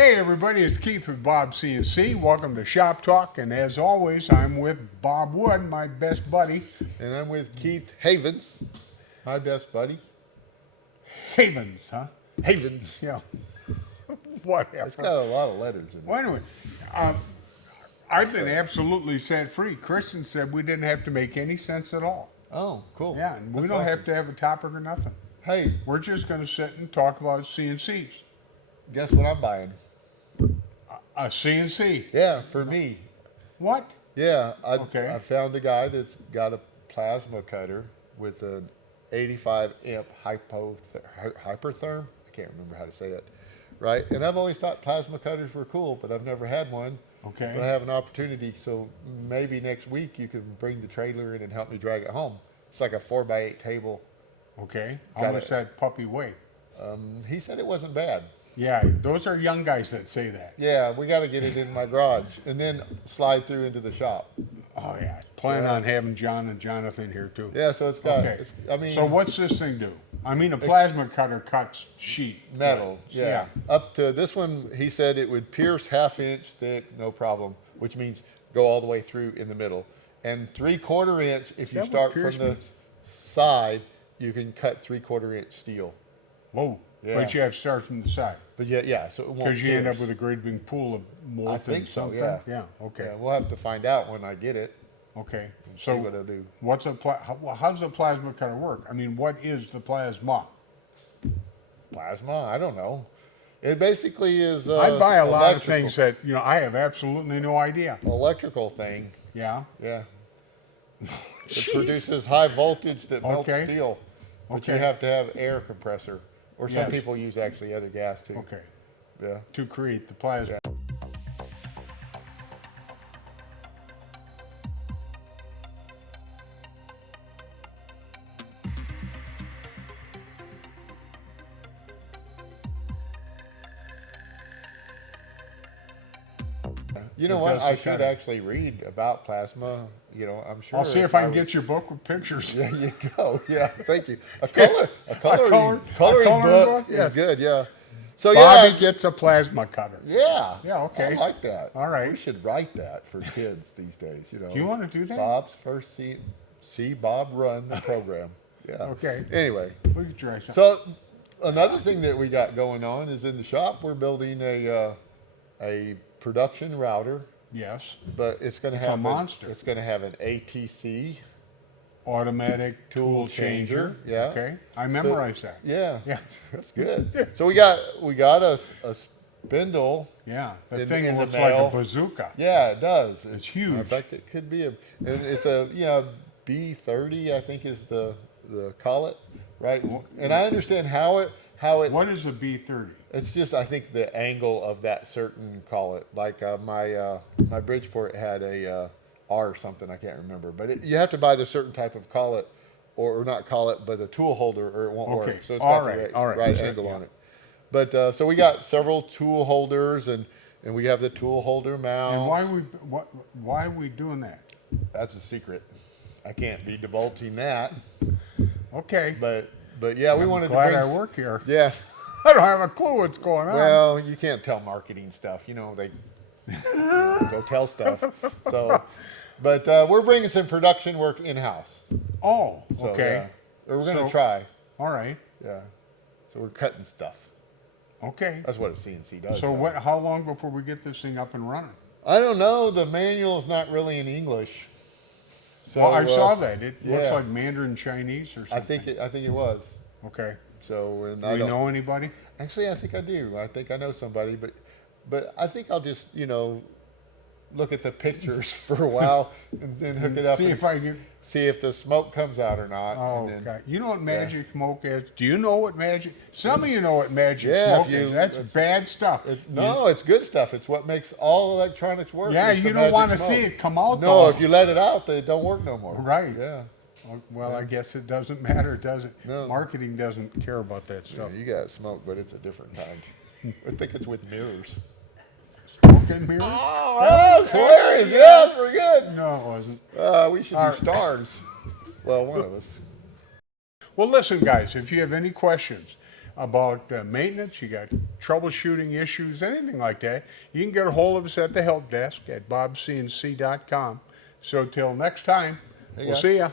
Hey everybody, it's Keith with Bob CNC. Welcome to Shop Talk, and as always, I'm with Bob Wood, my best buddy. And I'm with Keith Havens, my best buddy. Havens, huh? Havens. Yeah. Whatever. It's got a lot of letters in it. Well, anyway, um, I've been absolutely set free. Kristen said we didn't have to make any sense at all. Oh, cool. Yeah, and we That's don't awesome. have to have a topic or nothing. Hey, We're just going to sit and talk about CNCs. guess what I'm buying? A CNC. Yeah, for me. What? Yeah, Okay. I found a guy that's got a plasma cutter with an 85 amp hypertherm. I can't remember how to say it. Right? And I've always thought plasma cutters were cool, but I've never had one. Okay. But I have an opportunity, so maybe next week you can bring the trailer in and help me drag it home. It's like a 4x8 table. Okay. Got How much it. that puppy weigh? He said it wasn't bad. Yeah, those are young guys that say that. Yeah, we got to get it in my garage and then slide through into the shop. Oh yeah. Plan Yeah. on having John and Jonathan here too. Yeah, so it's got, Okay. I mean, So what's this thing do? I mean, a plasma cutter cuts sheet. metal. Yeah. Up to this one, he said it would pierce 1/2 inch thick, no problem, which means go all the way through in the middle. And 3/4 inch, if you that what start pierce from the means? side, you can cut 3/4 inch steel. Whoa. Yeah. But you have to start from the side But yeah, so it won't because you end up pierce. with a great big pool of I molten think so, something. yeah. Yeah. Okay. Yeah, we'll have to find out when I get it. Okay. See So what it'll do. what's how does a plasma cutter work? I mean, what is the plasma? Plasma? I don't know. It basically is. I buy a lot of electrical- things that I have absolutely no idea. Electrical thing. Yeah. Yeah. It Jeez. produces high voltage that melts Okay. steel. But Okay. you have to have air compressor. Or some Yes. people use actually other gas too. Okay. Yeah. To create the plasma. Yeah. You know It what? does I the should kinda- actually read about plasma. You know, I'm sure. I'll see if I can was- get your book with pictures. There you go. Yeah, thank you. A coloring coloring book book? Yeah. is good. Yeah. So Bobby yeah, gets a plasma cutter. yeah. Yeah, okay. I like that. All right. We should write that for kids these days. You know. Do you want to do that? Bob's first see Bob run the program. Yeah. Okay. Anyway, We could try something. so another thing that we got going on is in the shop we're building a production router, Yes. but it's going to It's a have monster. It's going to have an ATC. Automatic tool Tool changer, changer. yeah. Okay. I memorized that. Yeah. Yeah. That's good. So we got a spindle. Yeah. The In- thing in the looks like a mail. bazooka. Yeah, it does. It's huge. In fact, it could be and it's a B30, I think is the collet, right? And I understand how it What is a B30? it's just I think the angle of that certain collet. Like my Bridgeport had a R or something, I can't remember, but you have to buy the certain type of collet or not collet, but a tool holder, or it won't Okay. work. So it's All got right. the All right. right Sure. angle Yeah. on it. But so we got several tool holders, and we have the tool holder mount. And why are we doing that? That's a secret. I can't be divulging that. Okay. But yeah, we wanted Glad to bring. I work here. Yeah. I don't have a clue what's going on. Well, you can't tell marketing stuff. You know they go tell stuff. So, but we're bringing some production work in house. Oh, So, okay. yeah. Or we're gonna So- try. All right. Yeah. So we're cutting stuff. Okay. That's what a CNC does. So how long before we get this thing up and running? I don't know. The manual's not really in English. So Well, I saw that. It looks yeah. like Mandarin Chinese or something. I think it was. Okay. So and Do I we don't know anybody? actually I think I do. I think I know somebody, but I think I'll just look at the pictures for a while and then hook it up See and if I can. see if the smoke comes out or not. Oh, and then, okay. You know what magic smoke is? Do you know what magic? Some of you know what magic Yeah, smoke if you- is. That's it's- bad stuff. No, it's good stuff. It's what makes all electronics work. Yeah, is the you don't magic want to smoke. see it come out. No, though. if you let it out, they don't work no more. Right. Yeah. Well, I guess it doesn't matter, does it? No. Marketing doesn't care about that Yeah, stuff. you got smoke, but it's a different kind. I think it's with mirrors. Smoke and mirrors? Oh, that's hilarious. Yeah, that's pretty good. No, it wasn't. We should All be right. stars. Well, one of us. Well, listen, guys, if you have any questions, about maintenance, you got troubleshooting issues, anything like that, you can get a hold of us at the help desk at bobcnc.com. So till next time, Hey, we'll guys. see ya.